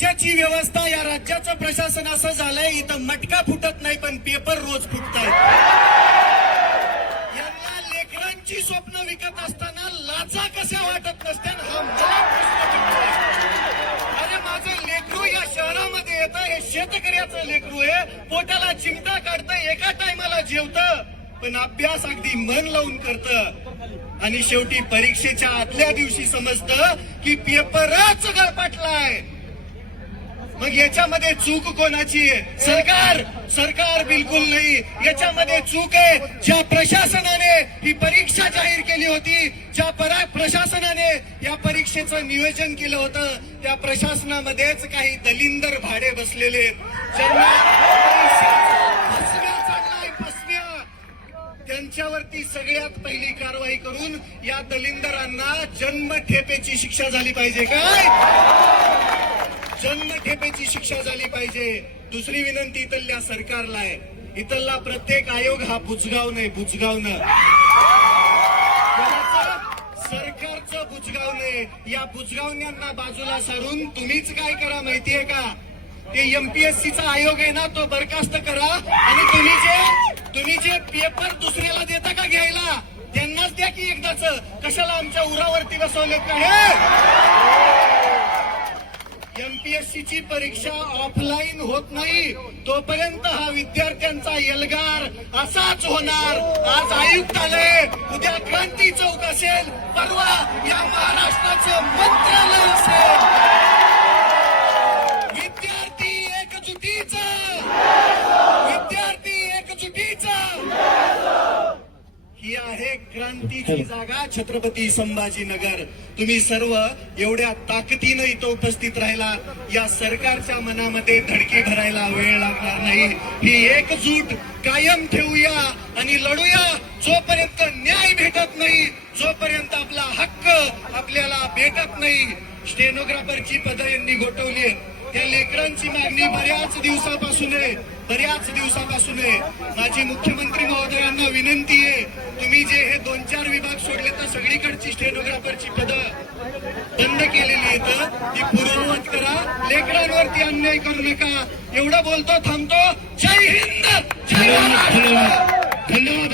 राज्याची व्यवस्था, या राज्याचं प्रशासन असं झालंय, इथं मटका फुटत नाही पण पेपर रोज फुटतायत. यांना लेकरांची स्वप्न विकत असताना लाजा कशा वाटत नसत्या, हा मला प्रश्न पडतोय. अरे माझं लेकरू या शहरामध्ये येतं, हे शेतकऱ्याचं लेकरू आहे, पोटाला चिमटा काढतं, एका टायमाला जेवतं, पण अभ्यास अगदी मन लावून करतं, आणि शेवटी परीक्षेच्या आदल्या दिवशी समजतं की पेपरच गळपाटलाय. मग याच्यामध्ये चूक कोणाची आहे? सरकार बिलकुल नाही. याच्यामध्ये चूक आहे ज्या प्रशासनाने ही परीक्षा जाहीर केली होती, ज्या प्रशासनाने या परीक्षेचं नियोजन केलं होतं, त्या प्रशासनामध्येच काही दलिंदर भाडे बसलेले ज्यांना त्यांच्यावरती सगळ्यात पहिली कारवाई करून या दलिंदरांना जन्मठेपेची शिक्षा झाली पाहिजे. काय? जन्मठेपेची शिक्षा झाली पाहिजे. दुसरी विनंती इथल्या सरकारला आहे, इथला प्रत्येक आयोग हा बुजगाव नाही, बुजगावनं सरकारचं बुजगावणे. या बुजगावण्यांना बाजूला सारून तुम्हीच काय करा माहितीये का? ते एमपीएससीचा आयोग आहे ना, तो बरखास्त करा, आणि तुम्ही जे पेपर दुसऱ्याला देता का घ्यायला, त्यांनाच द्या की एकदाच. कशाला आमच्या उरावरती बसवलेत का हे? एमपीएससीची परीक्षा ऑफलाईन होत नाही तोपर्यंत हा विद्यार्थ्यांचा एल्गार असाच होणार. आज आयुक्त आले, उद्या क्रांती चौक असेल, परवा या महाराष्ट्राचं मंत्रालय असेल. ही आहे क्रांतीची जागा, छत्रपती संभाजीनगर. तुम्ही सर्व एवढ्या ताकदीनं इथं उपस्थित राहिला, या सरकारच्या मनामध्ये धडकी भरायला वेळ लागणार नाही. ही एकजूट कायम ठेवूया आणि लढूया. जोपर्यंत न्याय भेटत नाही, जोपर्यंत आपला हक्क आपल्याला भेटत नाही. स्टेनोग्राफरची पदं यांनी गोठवली, त्या लेकरांची मागणी बऱ्याच दिवसापासून आहे. माझी मुख्यमंत्री महोदयांना विनंती आहे, तुम्ही जे हे 2-4 विभाग सोडले तर सगळीकडची स्टेनोग्राफरची पदं बंद केलेली आहेत, ती पूर्ववत करा. लेकरांवरती अन्याय करू नका. एवढं बोलतो, थांबतो. जय हिंद, जय महाराष्ट्र. धन्यवाद.